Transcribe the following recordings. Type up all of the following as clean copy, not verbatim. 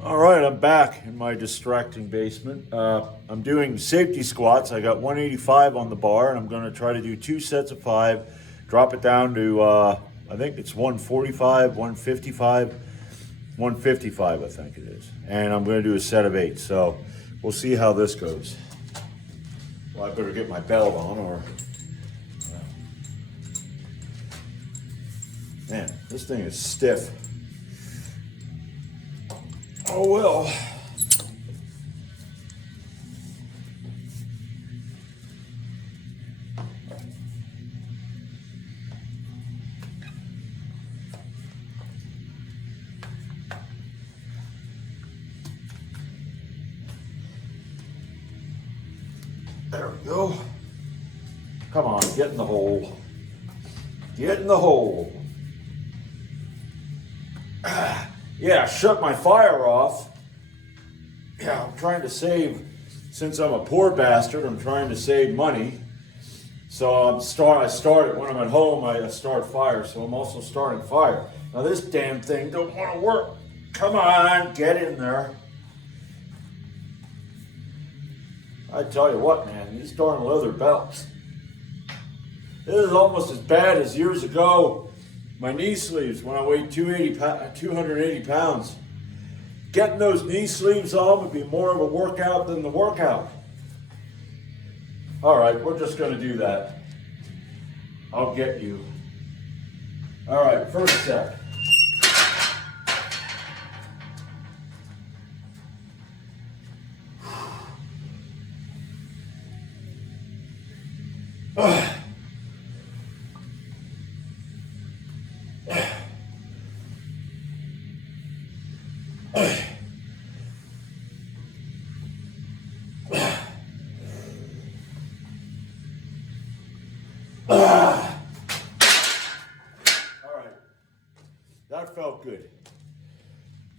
All right, I'm back in my distracting basement. I'm doing safety squats. I got 185 on the bar, and I'm going to try to do 2 sets of 5, drop it down to, I think it's 145, 155, 155, I think it is. And I'm going to do a set of 8. So we'll see how this goes. Well, I better get my belt on, or. Man, this thing is stiff. Oh well. There we go. Come on, get in the hole. Get in the hole. Yeah, shut my fire off. Yeah, I'm trying to save, since I'm a poor bastard, I'm trying to save money. So I start it when I'm at home, I start fire, so I'm also starting fire. Now this damn thing don't want to work. Come on, get in there. I tell you what, man, these darn leather belts. This is almost as bad as years ago. My knee sleeves when I weighed 280 pounds. Getting those knee sleeves on would be more of a workout than the workout. All right, we're just going to do that. I'll get you. All right, first set. All right, that felt good.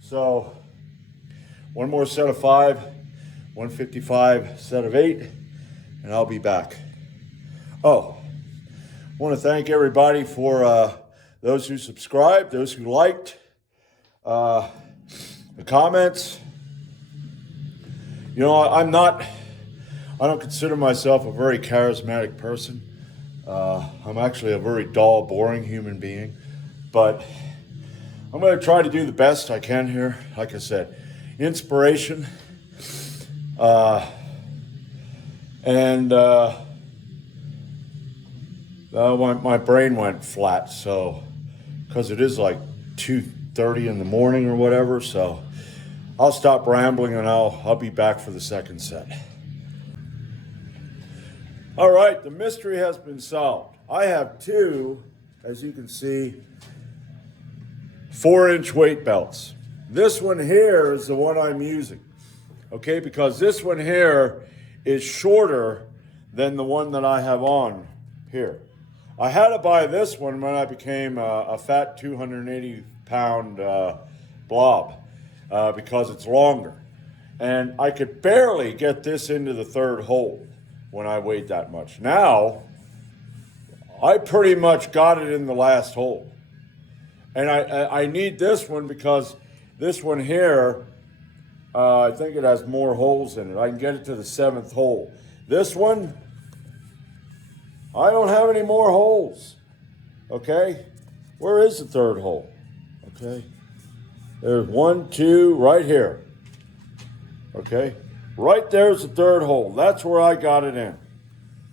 So, one more set of 5, 155 set of 8, and I'll be back. Oh, I want to thank everybody for those who subscribed, those who liked, the comments. You know, I don't consider myself a very charismatic person. I'm actually a very dull, boring human being, but I'm going to try to do the best I can here. Like I said, inspiration, and my brain went flat. So, because it is like 2:30 in the morning or whatever, so I'll stop rambling and I'll be back for the second set. All right, the mystery has been solved. I have 2, as you can see, 4-inch weight belts. This one here is the one I'm using, okay? Because this one here is shorter than the one that I have on here. I had to buy this one when I became a fat 280-pound blob because it's longer. And I could barely get this into the 3rd hole when I weighed that much. Now, I pretty much got it in the last hole. And I need this one because this one here, I think it has more holes in it. I can get it to the 7th hole. This one, I don't have any more holes, okay? Where is the 3rd hole, okay? There's 1, 2, right here, okay? Right there's the 3rd hole. That's where I got it in.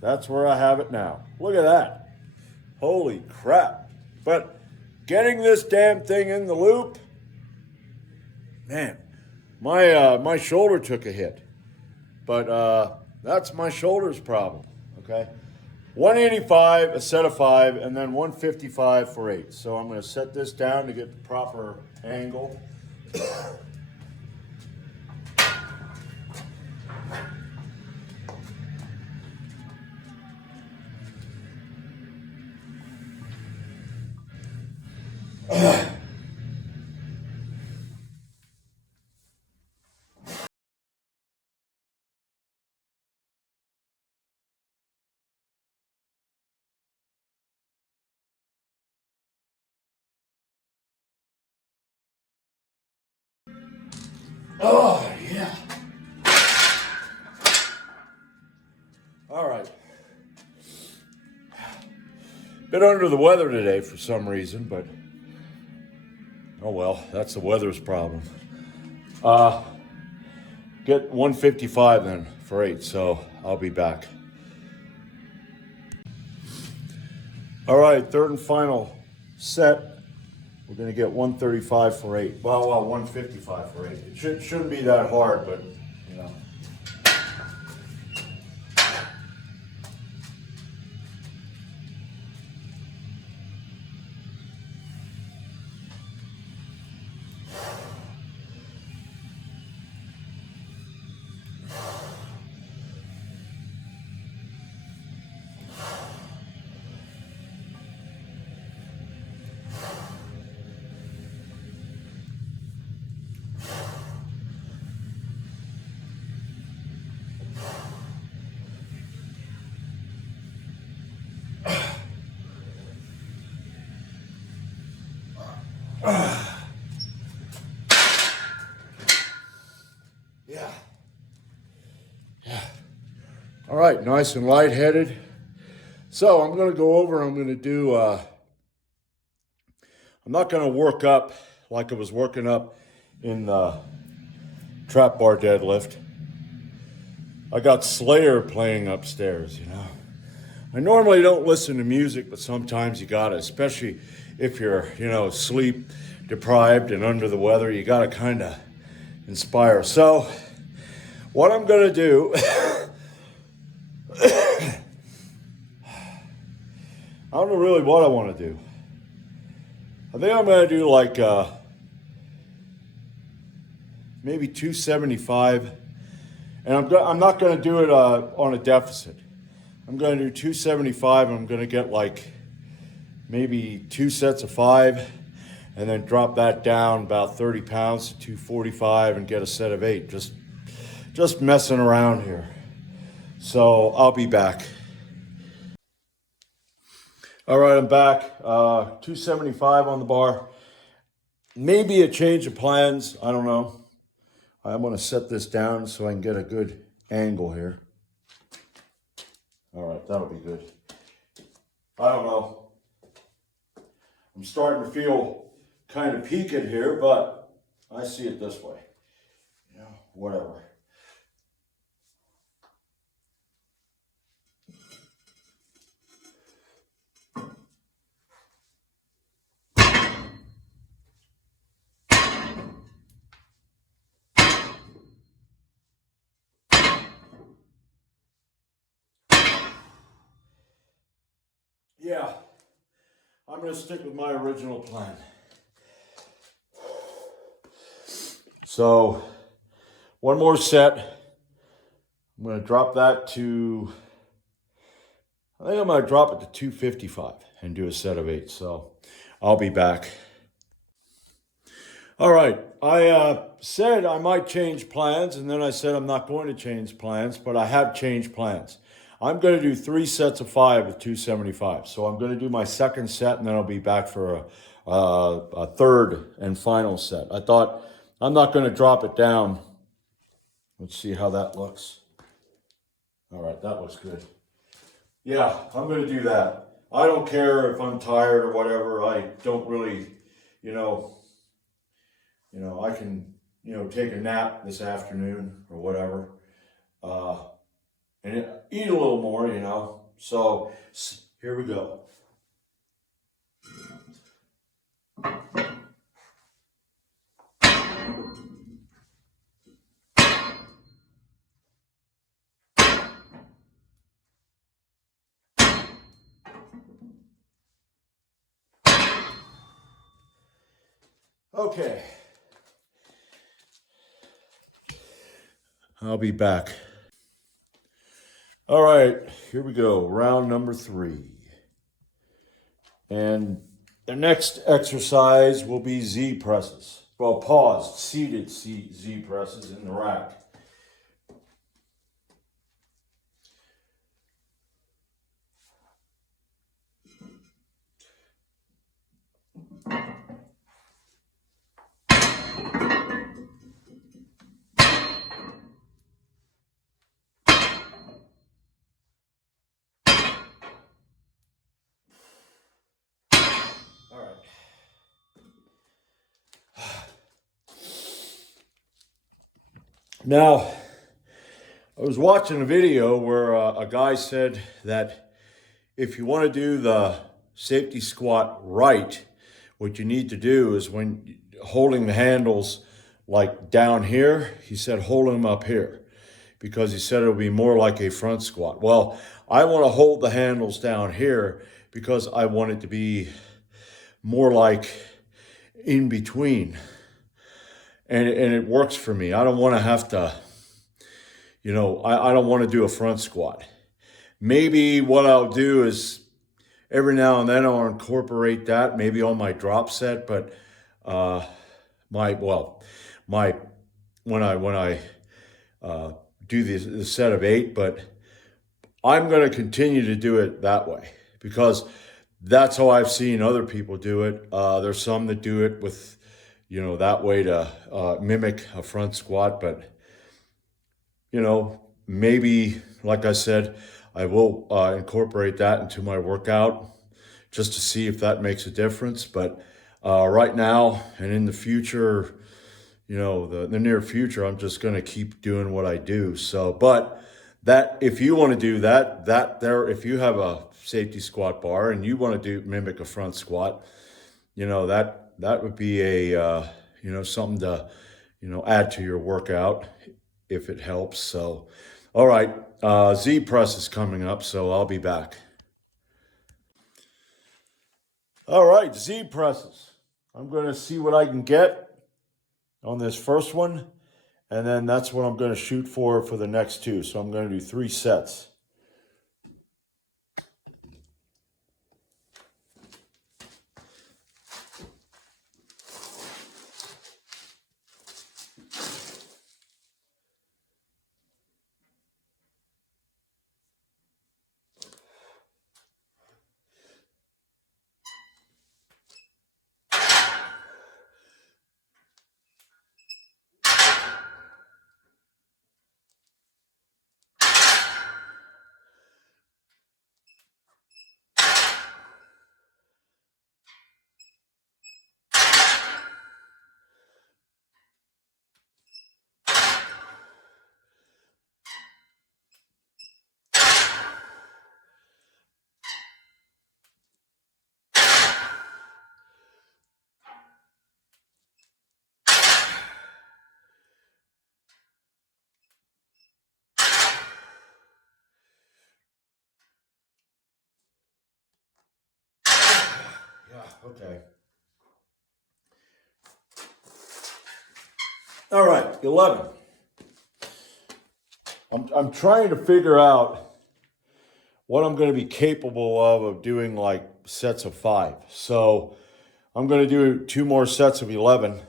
That's where I have it now. Look at that. Holy crap. But getting this damn thing in the loop, man, my shoulder took a hit. But that's my shoulder's problem, okay? 185, a set of 5, and then 155 for 8. So I'm going to set this down to get the proper angle. Oh, yeah. All right. Bit under the weather today for some reason, but oh well, that's the weather's problem. Get 155 then for 8, so I'll be back. All right, third and final set. We're going to get 135 for 8. Well, 155 for 8. It shouldn't be that hard, but, you know. Yeah. Yeah. All right, nice and lightheaded. So I'm going to go over, I'm going to do, I'm not going to work up like I was working up in the trap bar deadlift. I got Slayer playing upstairs, you know. I normally don't listen to music, but sometimes you gotta, especially if you're, you know, sleep deprived and under the weather, you gotta kind of inspire. So, what I'm gonna do, I don't know really what I want to do. I think I'm gonna do like maybe 275, and I'm not gonna do it on a deficit. I'm going to do 275, and I'm going to get like maybe 2 sets of 5, and then drop that down about 30 pounds to 245 and get a set of 8. Just messing around here. So I'll be back. All right, I'm back. 275 on the bar. Maybe a change of plans. I don't know. I'm going to set this down so I can get a good angle here. All right, that'll be good. I don't know. I'm starting to feel kind of peaked here, but I see it this way. You know, whatever. Yeah, I'm going to stick with my original plan. So, one more set. I'm going to drop that to, I think I'm going to drop it to 255 and do a set of 8. So, I'll be back. All right, I said I might change plans, and then I said I'm not going to change plans, but I have changed plans. I'm going to do 3 sets of 5 with 275. So I'm going to do my second set, and then I'll be back for a third and final set. I thought I'm not going to drop it down. Let's see how that looks. All right, that looks good. Yeah, I'm going to do that. I don't care if I'm tired or whatever. I don't really, you know, I can, take a nap this afternoon or whatever. And eat a little more, So here we go. Okay. I'll be back. All right, here we go. Round number 3. And the next exercise will be Z presses. Well, paused, seated Z presses in the rack. Now, I was watching a video where a guy said that if you want to do the safety squat right, what you need to do is when holding the handles like down here, he said hold them up here because he said it'll be more like a front squat. Well, I want to hold the handles down here because I want it to be more like in between. And it works for me. I don't want to have to, I don't want to do a front squat. Maybe what I'll do is every now and then I'll incorporate that maybe on my drop set, but my when I do the set of 8, but I'm going to continue to do it that way because that's how I've seen other people do it. There's some that do it with, that way to mimic a front squat, but maybe, like I said, I will incorporate that into my workout just to see if that makes a difference. But right now and in the future, the near future, I'm just going to keep doing what I do. So, but that if you want to do if you have a safety squat bar and you want to mimic a front squat, that would be a something to add to your workout if it helps. So, all right, Z press is coming up, so I'll be back. All right, Z presses. I'm going to see what I can get on this first one, and then that's what I'm going to shoot for the next 2. So I'm going to do 3 sets. Yeah, okay. All right, 11. I'm trying to figure out what I'm going to be capable of doing like sets of 5. So I'm going to do 2 more sets of 11,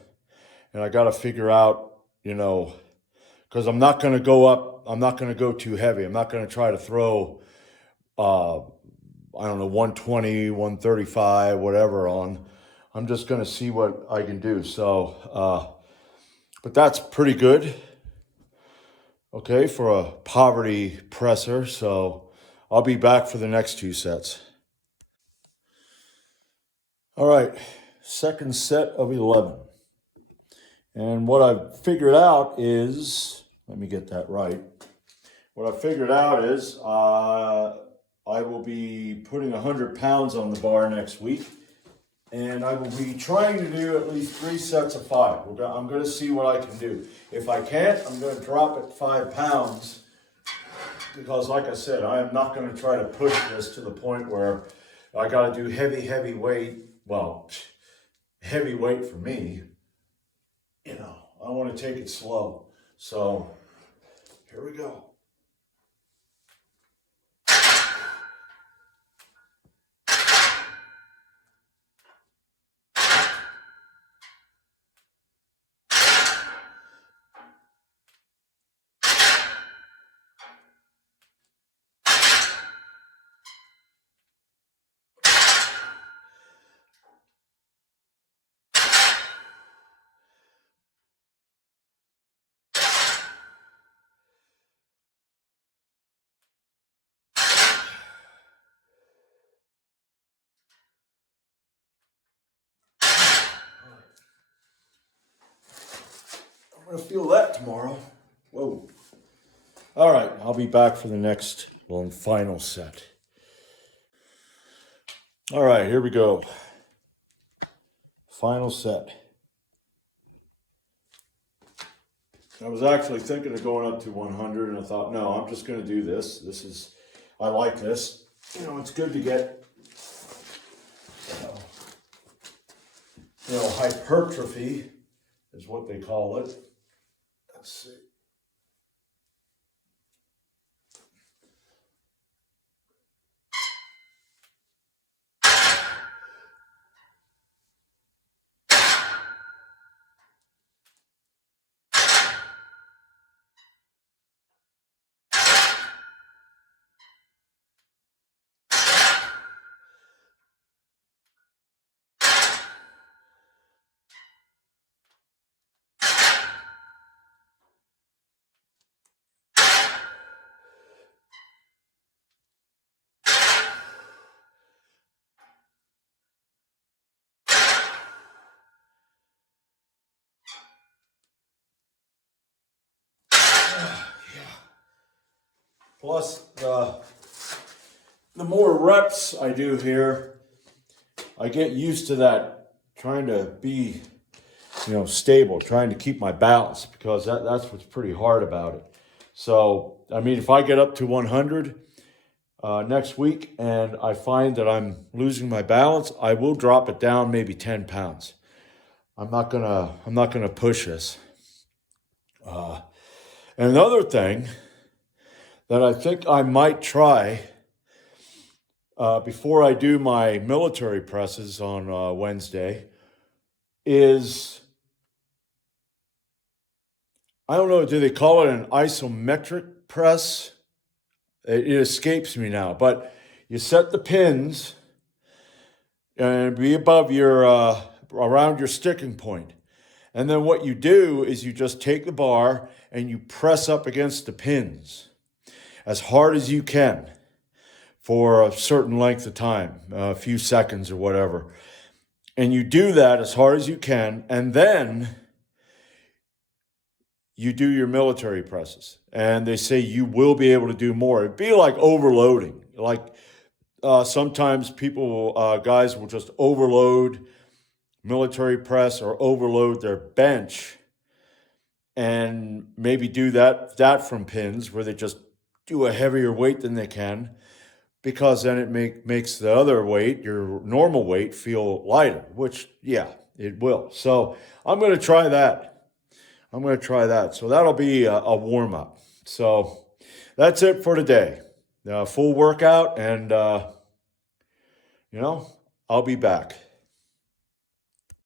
and I got to figure out, because I'm not going to go up. I'm not going to go too heavy. I'm not going to try to throw, I don't know, 120, 135, whatever on. I'm just going to see what I can do. So, but that's pretty good. Okay, for a poverty presser. So I'll be back for the next 2 sets. All right, second set of 11. And what I've figured out is, let me get that right. What I figured out is I will be putting 100 pounds on the bar next week. And I will be trying to do at least 3 sets of 5. I'm going to see what I can do. If I can't, I'm going to drop it 5 pounds. Because like I said, I am not going to try to push this to the point where I got to do heavy weight. Well, heavy weight for me. I want to take it slow. So, here we go. I'm going to feel that tomorrow. Whoa. All right, I'll be back for the next one final set. All right, here we go. Final set. I was actually thinking of going up to 100, and I thought, no, I'm just going to do this. I like this. You know, it's good to get, hypertrophy is what they call it. Let's see. Plus, the more reps I do here, I get used to that, trying to be, stable, trying to keep my balance, because that's what's pretty hard about it. So, I mean, if I get up to 100 next week and I find that I'm losing my balance, I will drop it down maybe 10 pounds. I'm not gonna push this. And another thing that I think I might try before I do my military presses on Wednesday is, I don't know, do they call it an isometric press? It escapes me now, but you set the pins and be above your, around your sticking point. And then what you do is you just take the bar and you press up against the pins as hard as you can for a certain length of time, a few seconds or whatever. And you do that as hard as you can, and then you do your military presses. And they say you will be able to do more. It'd be like overloading. Like sometimes guys will just overload military press or overload their bench and maybe do that from pins, where they just do a heavier weight than they can, because then it makes the other weight, your normal weight, feel lighter, which, yeah, it will. So I'm going to try that. So that'll be a warm-up. So that's it for today. Full workout, and, I'll be back.